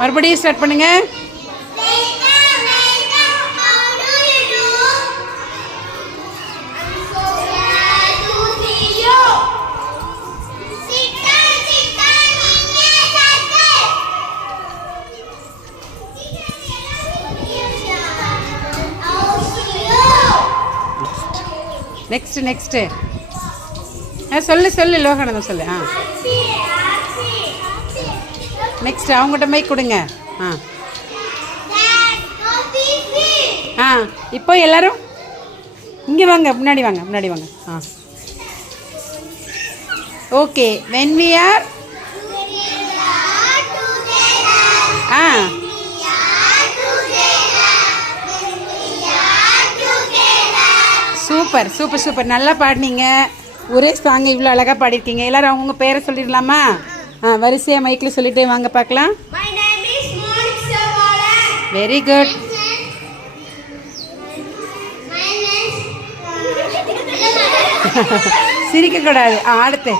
மறுபடியும் ஸ்டார்ட் பண்ணுங்க. நெக்ஸ்ட் சொல்லு லோகானந்தம் சொல்லு. நெக்ஸ்ட் அவங்ககிட்ட மைக் கொடுங்க. இப்போ எல்லாரும் இங்கே வாங்க, முன்னாடி வாங்க. Okay. when we are super நல்லா பாடினீங்க. ஒரே சாங் இவ்வளோ அழகாக பாடிருக்கீங்க. எல்லாரும் அவங்கவுங்க பேரை சொல்லிடலாமா? வரிசையாக மைக்கில் சொல்லிட்டே வாங்க பார்க்கலாம். Very good. சிரிக்கக்கூடாது. அடுத்து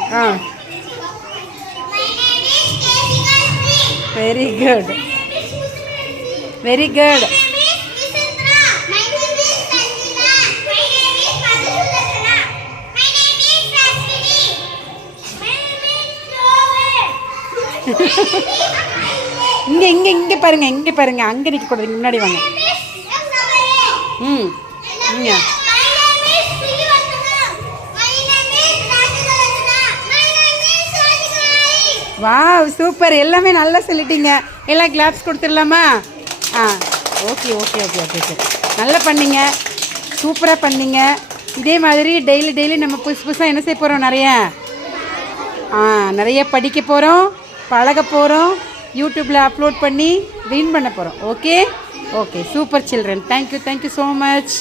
வெரி குட். இங்கே பாருங்க. அங்கே நிற்கக்கூடாது, முன்னாடி வாங்க. இங்கே வாவ் சூப்பர். எல்லாமே நல்லா சொல்லிட்டீங்க. எல்லாம் கிளாப்ஸ் கொடுத்துடலாமா? ஓகே. நல்லா பண்ணீங்க, சூப்பராக பண்ணீங்க. இதே மாதிரி டெய்லி நம்ம புதுசாக என்ன செய்ய போகிறோம்? நிறைய படிக்க போகிறோம், பழக போகிறோம், யூடியூப்பில் அப்லோட் பண்ணி வின் பண்ண போகிறோம். Okay super children. Thank you so much.